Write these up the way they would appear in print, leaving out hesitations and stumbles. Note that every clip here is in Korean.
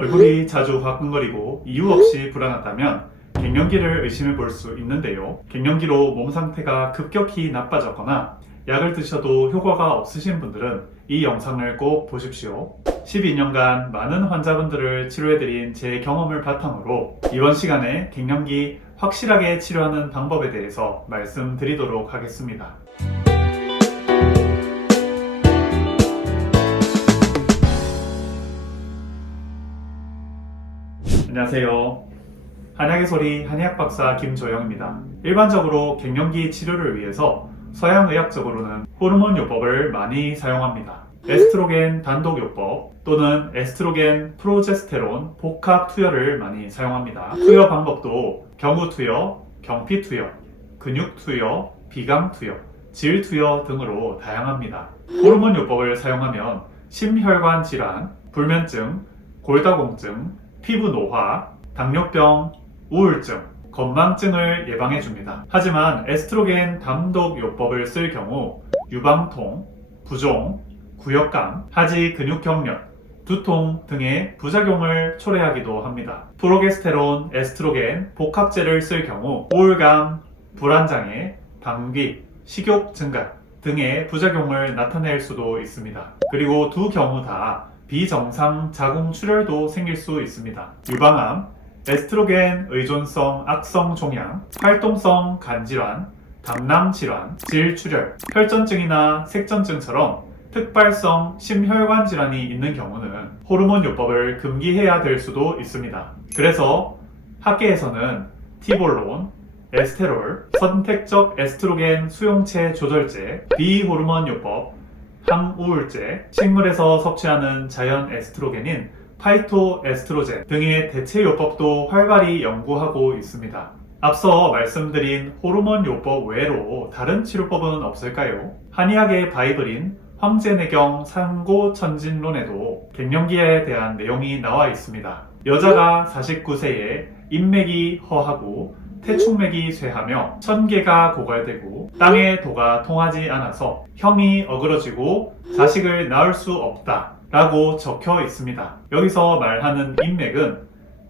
얼굴이 자주 화끈거리고 이유 없이 불안하다면 갱년기를 의심해 볼 수 있는데요. 갱년기로 몸 상태가 급격히 나빠졌거나 약을 드셔도 효과가 없으신 분들은 이 영상을 꼭 보십시오. 12년간 많은 환자분들을 치료해드린 제 경험을 바탕으로 이번 시간에 갱년기 확실하게 치료하는 방법에 대해서 말씀드리도록 하겠습니다. 안녕하세요. 한약의 소리 한의학 박사 김조영입니다. 일반적으로 갱년기 치료를 위해서 서양의학적으로는 호르몬 요법을 많이 사용합니다. 에스트로겐 단독요법 또는 에스트로겐 프로제스테론 복합 투여를 많이 사용합니다. 투여 방법도 경구투여, 경피투여, 근육투여, 비강투여, 질투여 등으로 다양합니다. 호르몬 요법을 사용하면 심혈관 질환, 불면증, 골다공증, 피부 노화, 당뇨병, 우울증, 건망증을 예방해줍니다. 하지만 에스트로겐 단독요법을 쓸 경우 유방통, 부종, 구역감, 하지 근육경련, 두통 등의 부작용을 초래하기도 합니다. 프로게스테론, 에스트로겐, 복합제를 쓸 경우 우울감, 불안장애, 방귀, 식욕 증가 등의 부작용을 나타낼 수도 있습니다. 그리고 두 경우 다 비정상 자궁출혈도 생길 수 있습니다. 유방암, 에스트로겐 의존성 악성 종양, 활동성 간질환, 담낭질환, 질출혈, 혈전증이나 색전증처럼 특발성 심혈관 질환이 있는 경우는 호르몬 요법을 금기해야 될 수도 있습니다. 그래서 학계에서는 티볼론, 에스테롤, 선택적 에스트로겐 수용체 조절제, 비호르몬 요법, 항우울제, 식물에서 섭취하는 자연 에스트로겐인 파이토 에스트로젠 등의 대체 요법도 활발히 연구하고 있습니다. 앞서 말씀드린 호르몬 요법 외로 다른 치료법은 없을까요? 한의학의 바이블인 황제내경 상고천진론에도 갱년기에 대한 내용이 나와 있습니다. 여자가 49세에 인맥이 허하고 태충맥이 쇠하며 천계가 고갈되고 땅의 도가 통하지 않아서 혐이 어그러지고 자식을 낳을 수 없다 라고 적혀 있습니다. 여기서 말하는 인맥은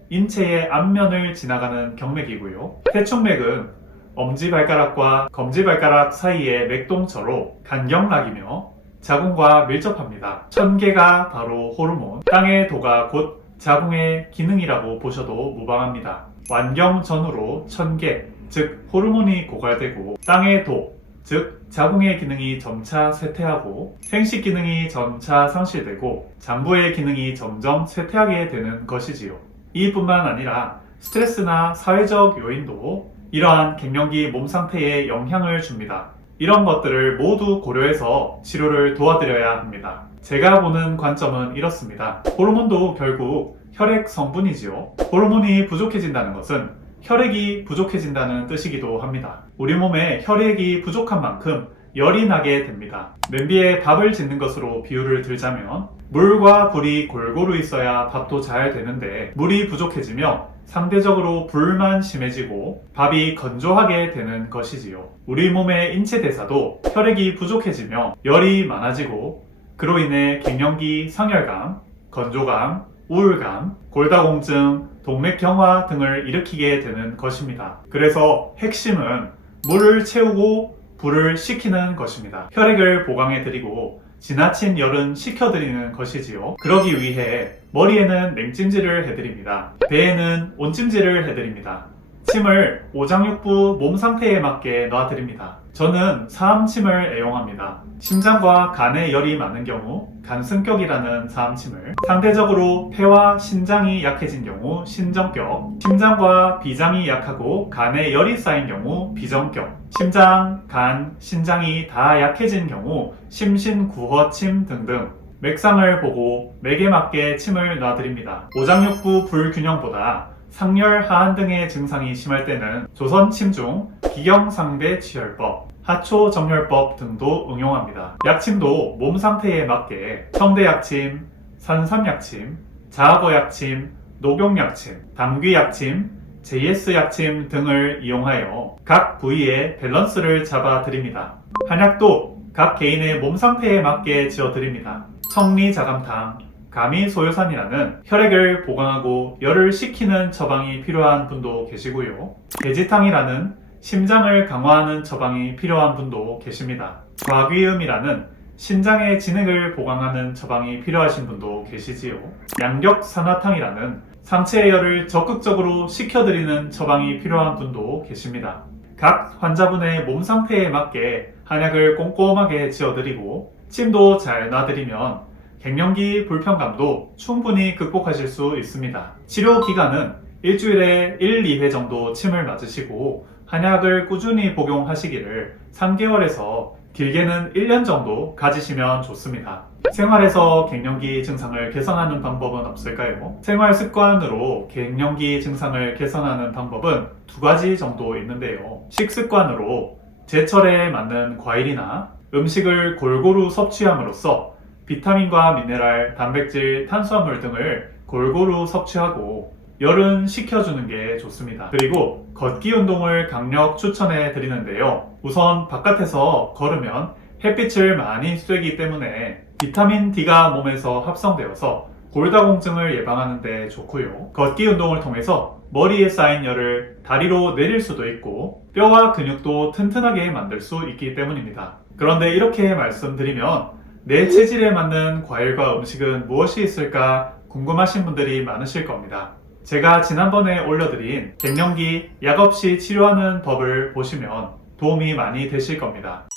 인체의 앞면을 지나가는 경맥이고요. 태충맥은 엄지발가락과 검지발가락 사이의 맥동처로 간경락이며 자궁과 밀접합니다. 천계가 바로 호르몬, 땅의 도가 곧 자궁의 기능이라고 보셔도 무방합니다. 완경 전후로 천계, 즉 호르몬이 고갈되고 땅의 도, 즉 자궁의 기능이 점차 쇠퇴하고 생식 기능이 점차 상실되고 장부의 기능이 점점 쇠퇴하게 되는 것이지요. 이뿐만 아니라 스트레스나 사회적 요인도 이러한 갱년기 몸 상태에 영향을 줍니다. 이런 것들을 모두 고려해서 치료를 도와드려야 합니다. 제가 보는 관점은 이렇습니다. 호르몬도 결국 혈액 성분이지요. 호르몬이 부족해진다는 것은 혈액이 부족해진다는 뜻이기도 합니다. 우리 몸에 혈액이 부족한 만큼 열이 나게 됩니다. 냄비에 밥을 짓는 것으로 비유를 들자면 물과 불이 골고루 있어야 밥도 잘 되는데 물이 부족해지며 상대적으로 불만 심해지고 밥이 건조하게 되는 것이지요. 우리 몸의 인체 대사도 혈액이 부족해지며 열이 많아지고 그로 인해 갱년기 상열감, 건조감, 우울감, 골다공증, 동맥경화 등을 일으키게 되는 것입니다. 그래서 핵심은 물을 채우고 불을 식히는 것입니다. 혈액을 보강해드리고 지나친 열은 식혀드리는 것이지요. 그러기 위해 머리에는 냉찜질을 해드립니다. 배에는 온찜질을 해드립니다. 침을 오장육부 몸 상태에 맞게 놔드립니다. 저는 사암침을 애용합니다. 심장과 간에 열이 많은 경우 간승격이라는 사암침을, 상대적으로 폐와 신장이 약해진 경우 신정격, 심장과 비장이 약하고 간에 열이 쌓인 경우 비정격, 심장, 간, 신장이 다 약해진 경우 심신구허침 등등 맥상을 보고 맥에 맞게 침을 놔드립니다. 오장육부 불균형보다 상열, 하한 등의 증상이 심할 때는 조선침 중 기경상배치열법, 하초정열법 등도 응용합니다. 약침도 몸 상태에 맞게 청대약침, 산삼약침, 자아거약침, 녹용약침, 당귀약침, JS약침 등을 이용하여 각 부위의 밸런스를 잡아드립니다. 한약도 각 개인의 몸 상태에 맞게 지어드립니다. 청리자감탕, 가미소요산이라는 혈액을 보강하고 열을 식히는 처방이 필요한 분도 계시고요. 돼지탕이라는 심장을 강화하는 처방이 필요한 분도 계십니다. 과귀음이라는 신장의 진액을 보강하는 처방이 필요하신 분도 계시지요. 양격산화탕이라는 상체의 열을 적극적으로 식혀드리는 처방이 필요한 분도 계십니다. 각 환자분의 몸 상태에 맞게 한약을 꼼꼼하게 지어드리고 침도 잘 놔드리면 갱년기 불편감도 충분히 극복하실 수 있습니다. 치료 기간은 일주일에 1, 2회 정도 침을 맞으시고 한약을 꾸준히 복용하시기를 3개월에서 길게는 1년 정도 가지시면 좋습니다. 생활에서 갱년기 증상을 개선하는 방법은 없을까요? 생활 습관으로 갱년기 증상을 개선하는 방법은 두 가지 정도 있는데요. 식습관으로 제철에 맞는 과일이나 음식을 골고루 섭취함으로써 비타민과 미네랄, 단백질, 탄수화물 등을 골고루 섭취하고 열은 식혀주는 게 좋습니다. 그리고 걷기 운동을 강력 추천해 드리는데요. 우선 바깥에서 걸으면 햇빛을 많이 쐬기 때문에 비타민 D가 몸에서 합성되어서 골다공증을 예방하는 데 좋고요. 걷기 운동을 통해서 머리에 쌓인 열을 다리로 내릴 수도 있고 뼈와 근육도 튼튼하게 만들 수 있기 때문입니다. 그런데 이렇게 말씀드리면 내 체질에 맞는 과일과 음식은 무엇이 있을까 궁금하신 분들이 많으실 겁니다. 제가 지난번에 올려드린 갱년기 약 없이 치료하는 법을 보시면 도움이 많이 되실 겁니다.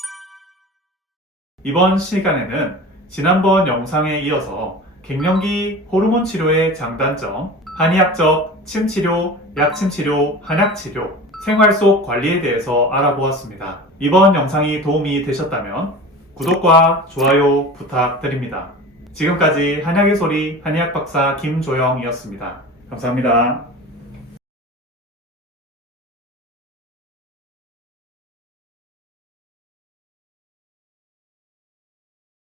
이번 시간에는 지난번 영상에 이어서 갱년기 호르몬 치료의 장단점, 한의학적 침치료, 약침치료, 한약치료, 생활 속 관리에 대해서 알아보았습니다. 이번 영상이 도움이 되셨다면 구독과 좋아요 부탁드립니다. 지금까지 한약의 소리 한의학 박사 김조영이었습니다. 감사합니다.